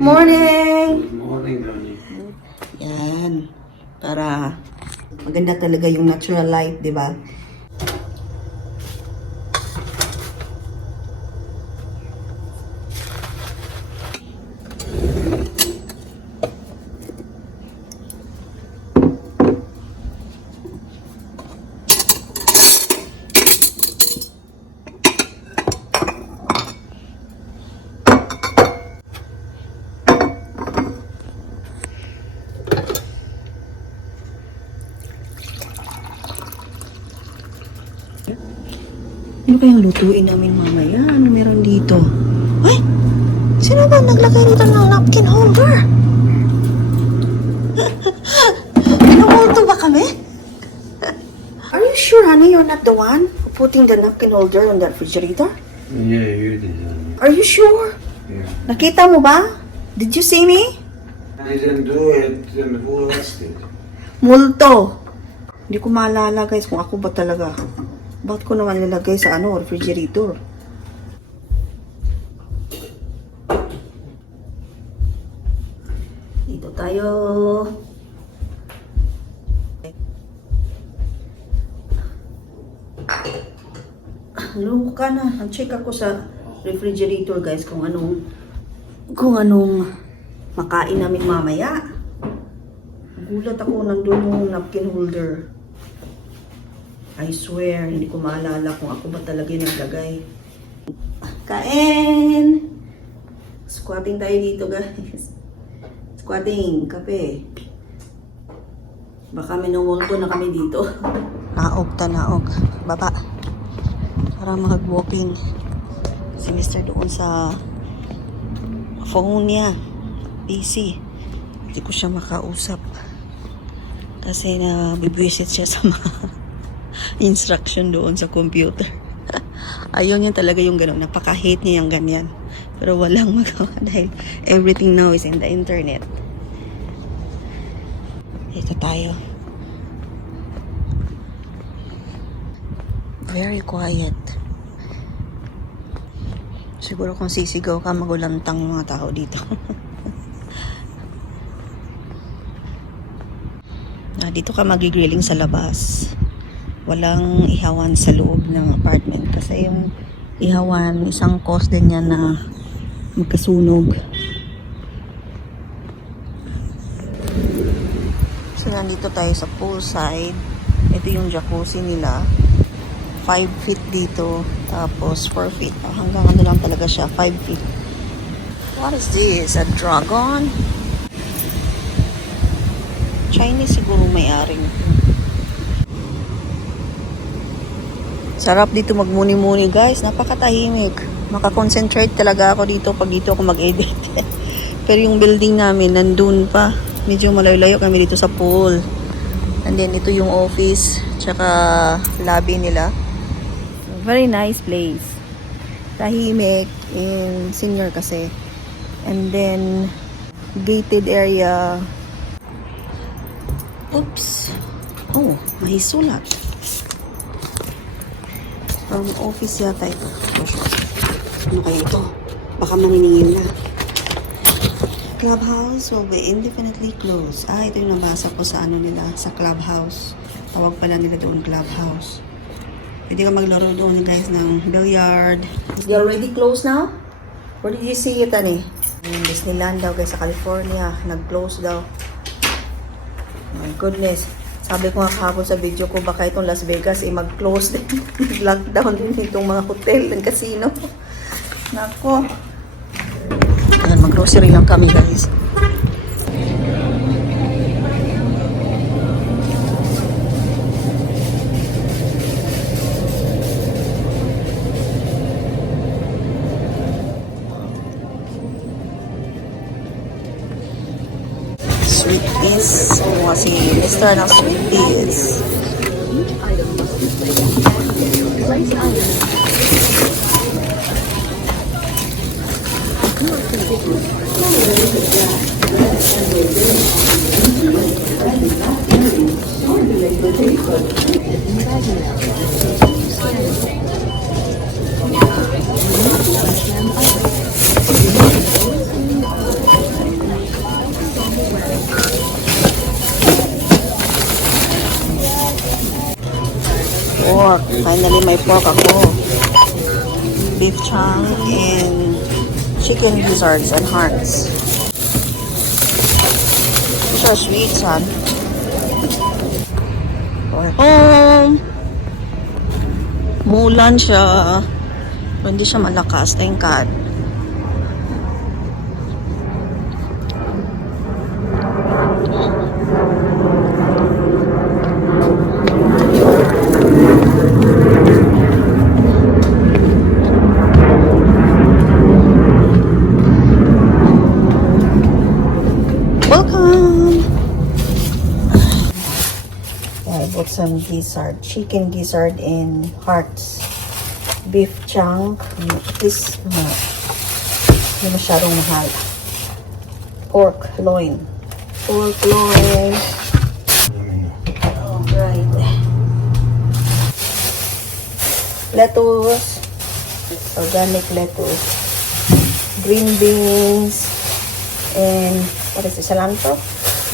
Morning! Morning, Donnie. Yan. Para maganda talaga yung natural light, di ba? Ano kayang lutuin namin mamaya? Ano meron dito? Ay! Sino ba naglagay dito ng napkin holder? Pinamulto ba kami? Are you sure, honey, you're not the one who putting the napkin holder on the refrigerator? Yeah, you did. Are you sure? Yeah. Nakita mo ba? Did you see me? I didn't do it, and who else did? Multo. Hindi ko maalala, guys, kung ako ba talaga. Bakit ko naman nilagay sa refrigerator? Dito tayo. Loko ka na. Check ako sa refrigerator, guys, kung anong makain namin mamaya. Gulat ako, nandun yung napkin holder. I swear, hindi ko maalala kung ako ba talaga yung naglagay. Kain! Squatting tayo dito, guys. Squatting, kape. Baka minumulto na kami dito. Naog. Baba. Para mag-walking. Si Mr. doon sa phone niya. PC. Hindi ko siya makausap. Kasi nabibwisit siya sa mga instruction doon sa computer. Ayaw niya talaga yung gano'n. Napaka-hate niya yung ganyan. Pero walang magawa dahil everything now is in the internet. Ito tayo. Very quiet. Siguro kung sisigaw ka, magulantang yung mga tao dito. Dito ka magigrilling sa labas. Walang ihawan sa loob ng apartment kasi yung ihawan, isang cause din yan na magkasunog. So nandito tayo sa poolside. Ito yung jacuzzi nila. 5 feet dito, tapos 4 feet. Hanggang ano lang talaga siya, 5 feet. What is this? A dragon? Chinese siguro may-ari nito. Sarap dito magmuni-muni, guys. Napakatahimik. Makakonsentrate talaga ako dito pag dito ako mag-edit. Pero yung building namin nandun pa. Medyo malayo-layo kami dito sa pool. And then ito yung office tsaka lobby nila. Very nice place. Tahimik in senior kasi. And then gated area. Oops. Oh, may sulat. From office yata ito. Ano kaya ito? Baka maniningin na. Clubhouse will be indefinitely closed. Ito yung nabasa ko sa ano nila, sa clubhouse. Tawag pala nila doon clubhouse. Pwede ka maglaro doon, guys, ng billiard. Is they already closed now? Where did you see it, ani? Yung Disneyland daw, guys, sa California. Nag-close daw. My goodness. Sabi ko nga kahapon sa video ko, baka itong Las Vegas mag-close din. Lockdown din itong mga hotel and casino. Nako. Ayan, mag-grocery lang kami, guys. Sweeties. O si Mr. ng Sweeties. pork. Finally, may pork ako. Beef chunk and chicken gizzards and hearts. These are sweet, son. Mulan siya. Pero hindi siya malakas. Thank God. Welcome! I bought some gizzard, chicken gizzard and hearts. Beef chunk. This, hindi masyadong mahal. Pork loin. Pork loin. Alright. Lettuce. Organic lettuce. Green beans. And what is it? Cilantro.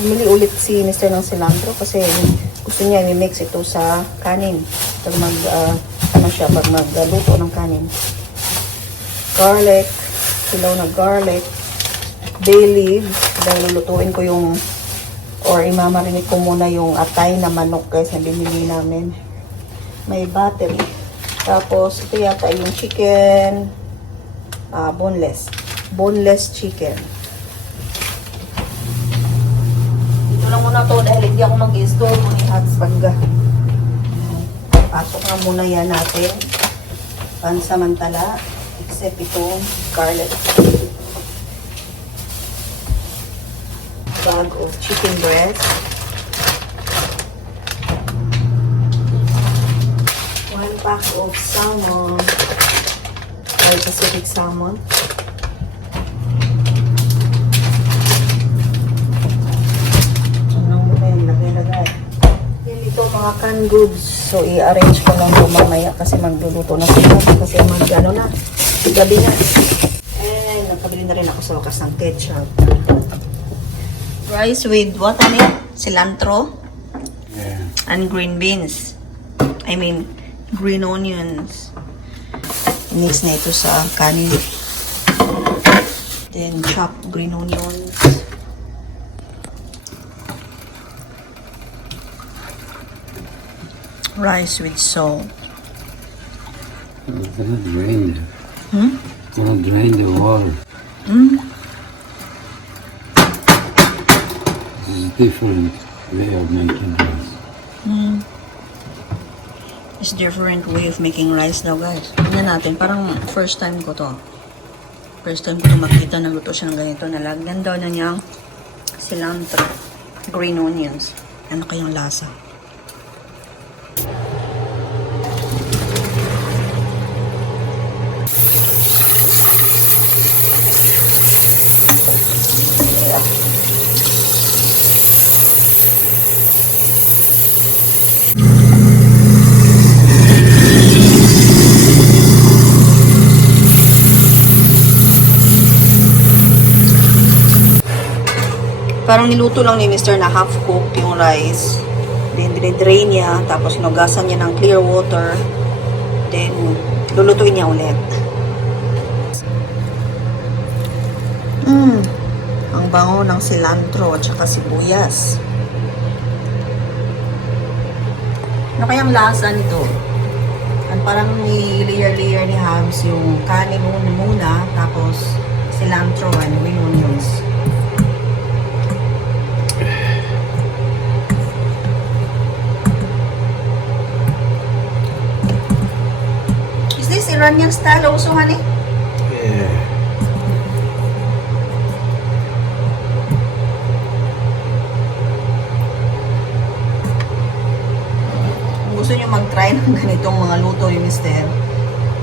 Bumili ulit si Mr. ng cilantro kasi gusto niya i-mix ito sa kanin. Pag pag magluto ng kanin. Garlic. Kilaw na garlic. Bay leaf. Dahil lulutuin ko yung or imamarinig ko muna yung atay na manok guys na binili namin. May battery. Tapos ito yata yung chicken boneless. Boneless chicken. Lang muna to dahil hindi ako mag-store kung i-hotspag. Pasok na muna yan natin pansamantala except itong garlic. Bag of chicken breast. 1 pack of salmon or Pacific salmon. Ito mga canned goods. So, i-arrange ko lang ito mamaya kasi magluluto na sila. Kasi ano na, gabi na. And, nagpabili na rin ako sa wakas ng ketchup. Rice with what on it? Cilantro? Yeah. And green beans. I mean, green onions. Mix na ito sa kanin. Then, chop green onions. Rice with salt. I'm gonna drain it. Hmm? Gonna drain the water. Hmm? This is a different way of making rice. Hmm. It's different way of making rice daw guys. Tingnan natin, parang first time ko to. First time ko to makita na luto siya ng ganito. Nalagyan daw na niyang cilantro, green onions. Ano kayong lasa? Parang niluto lang ni Mr. na half cook yung rice. Then, dinidrain niya. Tapos, hinugasan niya ng clear water. Then, lulutuin niya ulit. Ang bango ng cilantro at saka sibuyas. Ano kayang lasa nito? Parang ni-layer-layer ni Hubs yung kanin muna. Tapos, cilantro and green onions. Iranian style also, honey? Yeah. Kung gusto nyo mag-try ng ganitong mga luto yung mister,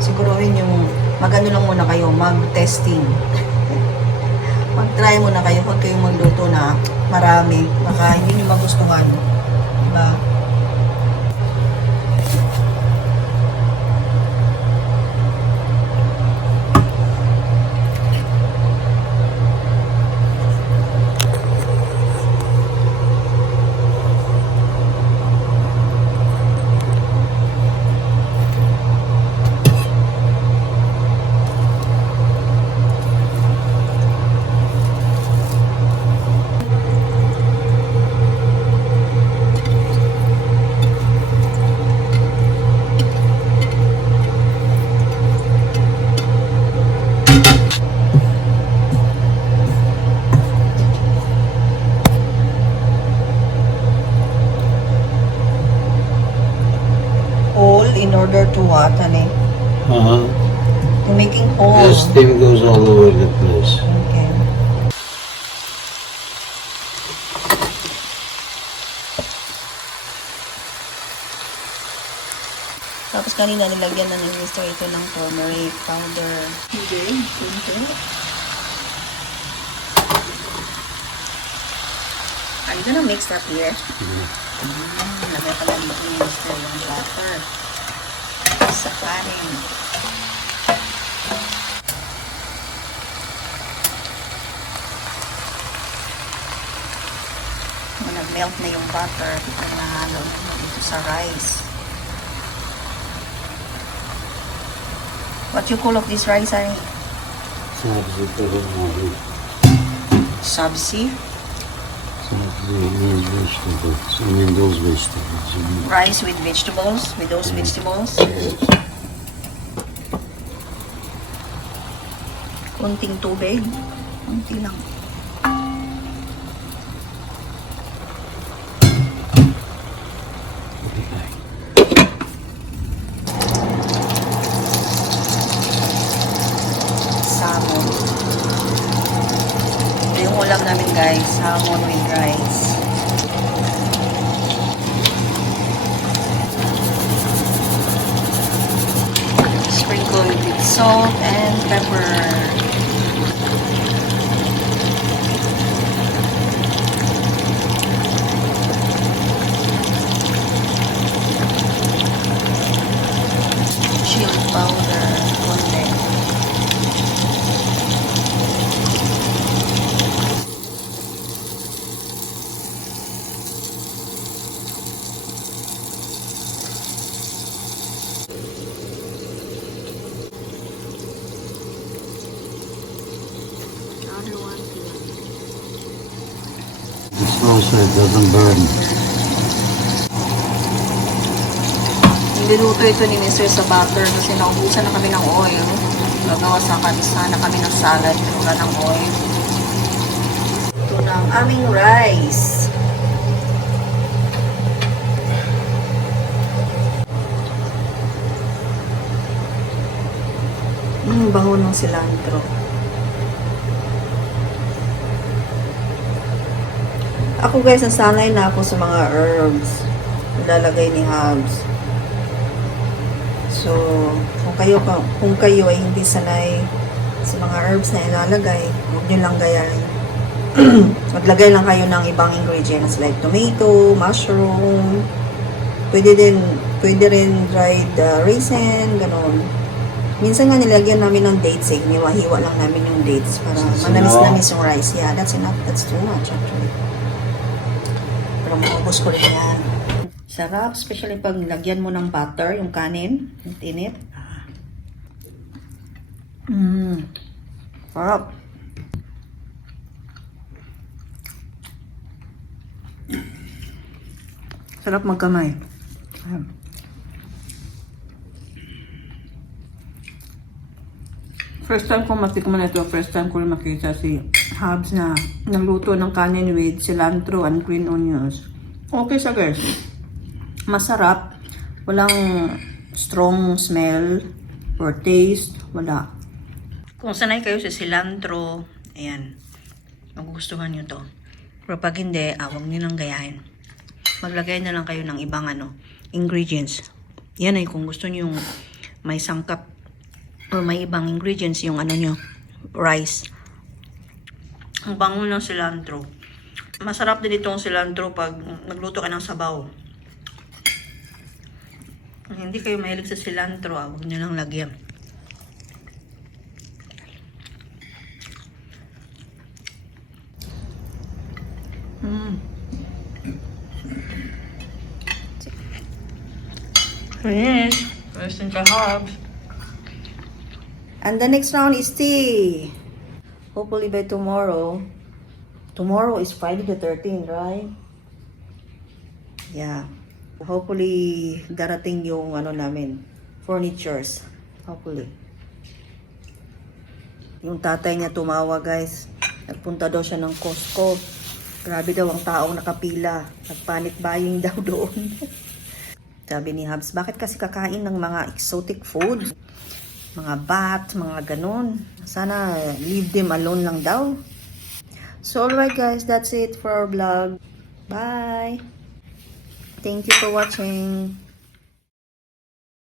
siguruhin yung mag-ano lang muna kayo, mag-testing. Mag-try muna kayo, huwag kayong magluto na marami. Baka hindi nyo magustuhan. Diba? what, honey? Uh-huh. You're making The holes. steam goes all over the place. Okay. Tapos kanina nilagyan na ni Mr. ito ng turmeric powder. Okay, kunti. Are you gonna mix that here? Lagay pala ni Mr. yung butter sa kanin. Nag-melt na yung butter at nahalo dito sa rice. What you call of this rice, Ari? Sabzi pero Mahei. Sabzi? Sabzi means vegetables. I mean those vegetables. You know. Rice with vegetables? With those vegetables? Yes. Kunting tubig? Kunti lang. Salmon. Ito yung ulam namin guys. Salmon with rice. Sprinkle it with salt and pepper. Chili powder, konti. Another one. The slow so it doesn't burn. Niluto ito ni Mr. sa butter kasi naubusan na kami ng oil. Gagawa sana kami ng salad pero wala ng oil. Ito na ang aming rice. Bango ng cilantro. Ako guys, nasanay na ako sa mga herbs. Nilalagay ni Hubs. So, kung kayo ay hindi sanay sa mga herbs na ilalagay, huwag nyo lang gayahin. Maglagay lang kayo ng ibang ingredients like tomato, mushroom, pwede rin dried raisin, ganon. Minsan nga nilagyan namin ng dates eh, niwahiwa lang namin yung dates para manamis-namis yung rice. Yeah, that's enough. That's too much actually. Pero maubos ko rin yan. Sarap, especially pag lagyan mo ng butter, yung kanin, yung tinit. Sarap. Sarap magkamay. Ayan. First time ko matikman ito, first time ko rin makita si Hubs na nagluto ng kanin with cilantro and green onions. Okay siya guys. Masarap. Walang strong smell or taste. Wala. Kung sanay kayo sa cilantro, ayan, magugustuhan nyo to. Pero pag hindi, huwag nyo nang gayahin. Maglagay na lang kayo ng ibang ingredients. Yan ay kung gusto nyo yung may sangkap or may ibang ingredients yung nyo, rice. Ang bango ng cilantro. Masarap din itong cilantro pag nagluto ka ng sabaw. Kung hindi kayo mahilig sa cilantro, huwag nyo lang lagyan. Finish. Listen to Hubs. And the next round is tea. Hopefully by tomorrow. Tomorrow is Friday the 13th, right? Yeah. Hopefully darating yung namin, furnitures. Hopefully. Yung tatay niya tumawa, guys. Nagpunta daw siya ng Costco. Grabe daw ang taong nakapila. Nagpanic buying daw doon. Sabi ni Hubs, bakit kasi kakain ng mga exotic food? Mga bat, mga ganun. Sana leave them alone lang daw. So alright guys, that's it for our vlog. Bye! Thank you for watching.